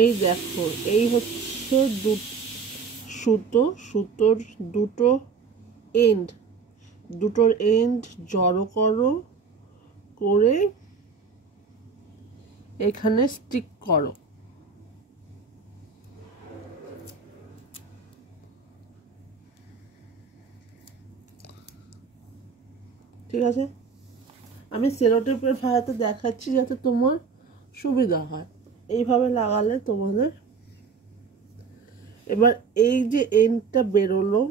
এই দেখো, এই হচ্ছে সুতোর দুটোর এন্ড জড়ো করে এখানে স্টিক করো। ঠিক আছে, আমি সেলোটেপের ভাড়াতে দেখাচ্ছি যাতে তোমার সুবিধা হয়। এইভাবে লাগালে তোমাদের, এবার এই যে এন্ডটা বেরোলো,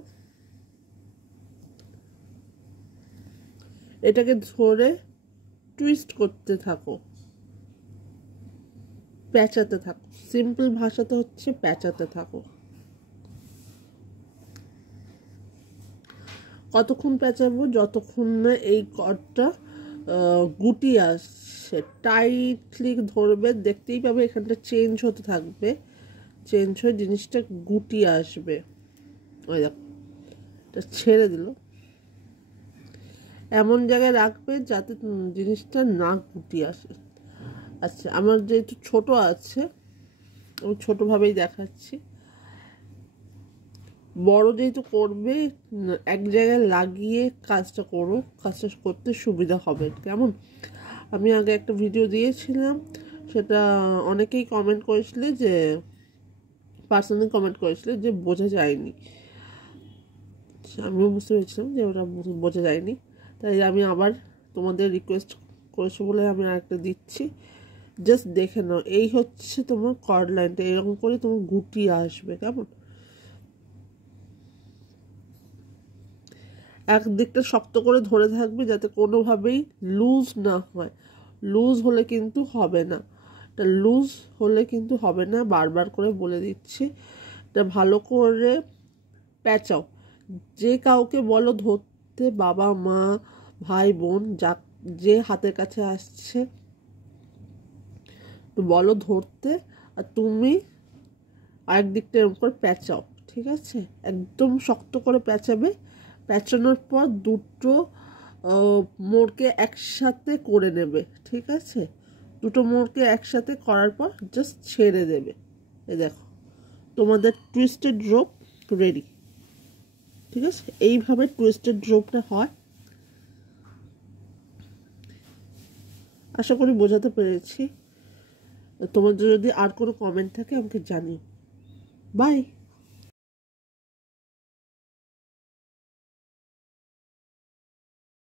এটাকে ধরে টুইস্ট করতে থাকো, প্যাঁচাতে থাকো। সিম্পল ভাষাতে হচ্ছে প্যাঁচাতে থাকো। কতক্ষণ প্যাঁচাবো? যতক্ষণ না এই কর্ডটা গুটি আসছে। টাইটলি ধরবে, দেখতেই পাবে এখানটা চেঞ্জ হতে থাকবে, চেঞ্জ হয়ে জিনিসটা গুটি আসবে। ওই দেখো, এটা ছেড়ে দিল। এমন জায়গায় রাখবে যাতে জিনিসটা না গুটি আসে। আচ্ছা, আমার যেহেতু ছোট আছে, আমি ছোটোভাবেই দেখাচ্ছি। বড় যেহেতু করবে, এক জায়গায় লাগিয়ে কাজটা করো, কাজটা করতে সুবিধা হবে। কেমন? আমি আগে একটা ভিডিও দিয়েছিলাম, সেটা অনেকেই কমেন্ট করেছিলে, যে পার্সোনালি কমেন্ট করেছিলে যে বোঝা যায়নি। আমিও বুঝতে পেরেছিলাম যে ওটা বোঝা যায়নি, তাই আমি আবার তোমাদের রিকোয়েস্ট করেছো বলে আমি আরেকটা দিচ্ছি। জাস্ট দেখে নাও, এই হচ্ছে তোমার কর্ড লাইনটা, এরকম করে তোমার গুটি আসবে। কেমন? একদিকটা শক্ত করে ধরে থাকবে যাতে কোনোভাবেই লুজ না হয়। লুজ হলে কিন্তু হবে না, এটা লুজ হলে কিন্তু হবে না, বারবার করে বলে দিচ্ছি। এটা ভালো করে প্যাঁচাও। যে কাউকে বলো ধরতে, বাবা মা ভাই বোন যে হাতের কাছে আসছে বলো ধরতে, আর তুমি আরেক দিকটা এরকম করে প্যাঁচাও। ঠিক আছে, একদম শক্ত করে প্যাঁচাবে। প্যাঁচানোর পর দুটো মোড়কে একসাথে করে নেবে। ঠিক আছে, দুটো মোড়কে একসাথে করার পর জাস্ট ছেড়ে দেবে। এই দেখো, তোমাদের টুইস্টেড রোপ রেডি। ঠিক আছে, এইভাবে টুইস্টেড রোপটা হয়। আশা করি বোঝাতে পেরেছি। তোমাদের যদি আর কোনো কমেন্ট থাকে আমাকে জানিও। বাই।